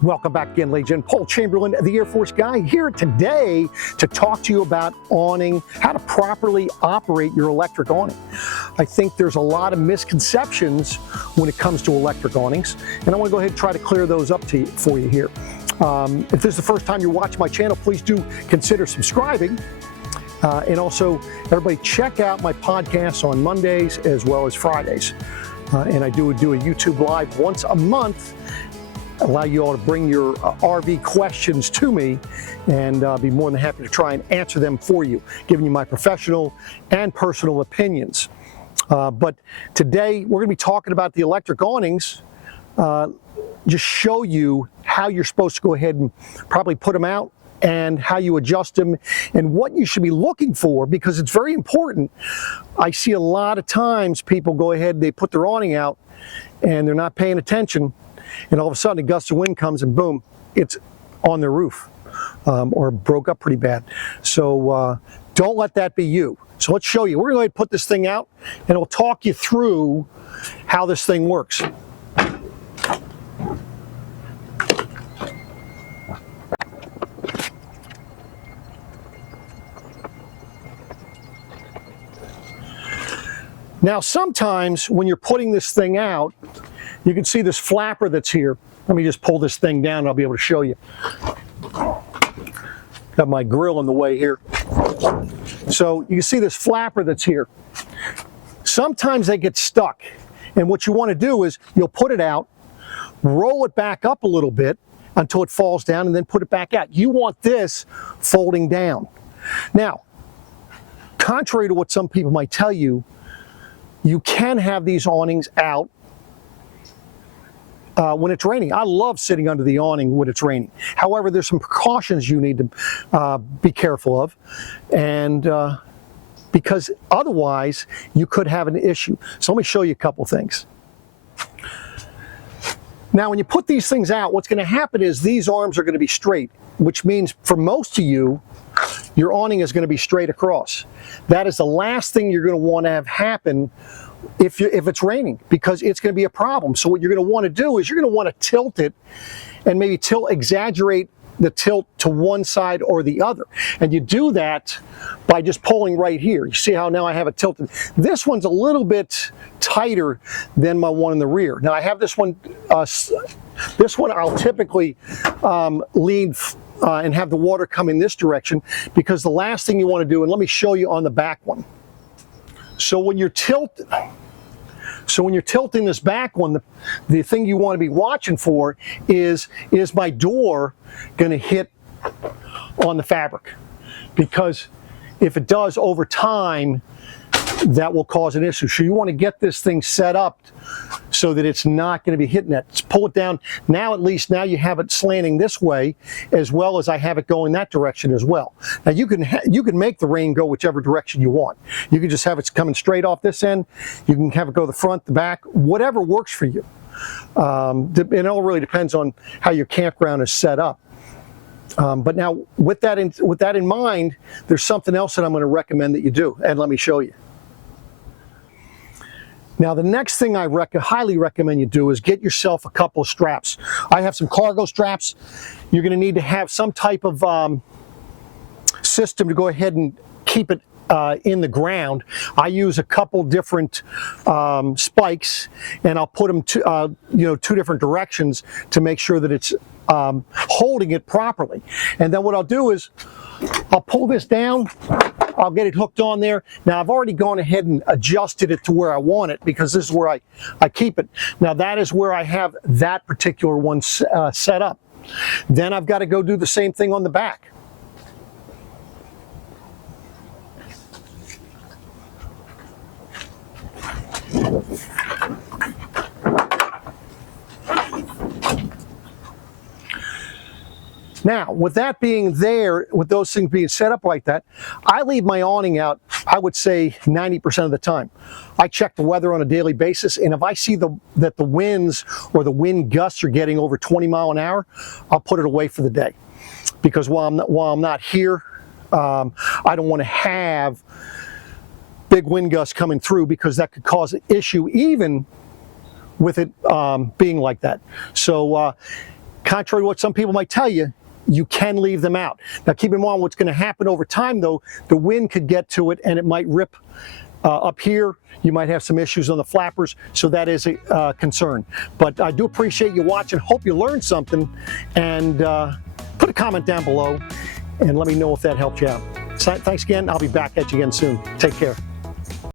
Welcome back again, ladies and gentlemen. 𝚂𝚘𝚎𝚅, the Air Force guy, here today to talk to you about awning, how to properly operate your electric awning. I think there's a lot of misconceptions when it comes to electric awnings, and I want to go ahead and try to clear those up for you here. If this is the first time you're watching my channel, please do consider subscribing. And also, everybody check out my podcasts on Mondays as well as Fridays. And I do a YouTube live once a month, allow you all to bring your RV questions to me, and I'll be more than happy to try and answer them for you, giving you my professional and personal opinions. But today we're going to be talking about the electric awnings, just show you how you're supposed to go ahead and probably put them out and how you adjust them and what you should be looking for, because it's very important. I see a lot of times people go ahead, they put their awning out and they're not paying attention, and all of a sudden a gust of wind comes and boom, it's on their roof or broke up pretty bad. So don't let that be you. So let's show you. We're going to go ahead and put this thing out and it'll talk you through how this thing works. Now sometimes when you're putting this thing out, you can see this flapper that's here. Let me just pull this thing down and I'll be able to show you. Got my grill in the way here. So you can see this flapper that's here. Sometimes they get stuck. And what you want to do is you'll put it out, roll it back up a little bit until it falls down, and then put it back out. You want this folding down. Now, contrary to what some people might tell you, you can have these awnings out when it's raining. I love sitting under the awning when it's raining. However, there's some precautions you need to be careful of, and because otherwise you could have an issue. So let me show you a couple things. Now, when you put these things out, what's going to happen is these arms are going to be straight, which means for most of you, your awning is going to be straight across. That is the last thing you're going to want to have happen if it's raining, because it's going to be a problem. So what you're going to want to do is you're going to want to tilt it and maybe exaggerate the tilt to one side or the other. And you do that by just pulling right here. You see how now I have it tilted. This one's a little bit tighter than my one in the rear. Now I have this one I'll typically lean and have the water come in this direction, because the last thing you want to do, and let me show you on the back one. So when you're tilting this back one, the thing you want to be watching for is my door going to hit on the fabric? Because if it does over time, that will cause an issue. So you want to get this thing set up so that it's not going to be hitting that. Just pull it down. Now at least now you have it slanting this way, as well as I have it going that direction as well. Now you can make the rain go whichever direction you want. You can just have it coming straight off this end. You can have it go the front, the back, whatever works for you. It all really depends on how your campground is set up. But now with that in mind, there's something else that I'm going to recommend that you do, and let me show you. Now the next thing I highly recommend you do is get yourself a couple of straps. I have some cargo straps. You're going to need to have some type of system to go ahead and keep it in the ground. I use a couple different spikes, and I'll put them two different directions to make sure that it's holding it properly. And then what I'll do is I'll pull this down, I'll get it hooked on there. Now I've already gone ahead and adjusted it to where I want it, because this is where I keep it. Now that is where I have that particular one set up. Then I've got to go do the same thing on the back. Now, with that being there, with those things being set up like that, I leave my awning out, I would say 90% of the time. I check the weather on a daily basis, and if I see that the winds or the wind gusts are getting over 20 miles an hour, I'll put it away for the day. Because while I'm not here, I don't want to have big wind gusts coming through, because that could cause an issue even with it being like that. So contrary to what some people might tell you, you can leave them out. Now keep in mind what's going to happen over time though, the wind could get to it and it might rip up here. You might have some issues on the flappers, so that is a concern. But I do appreciate you watching, hope you learned something, and put a comment down below and let me know if that helped you out. So, thanks again, I'll be back at you again soon. Take care.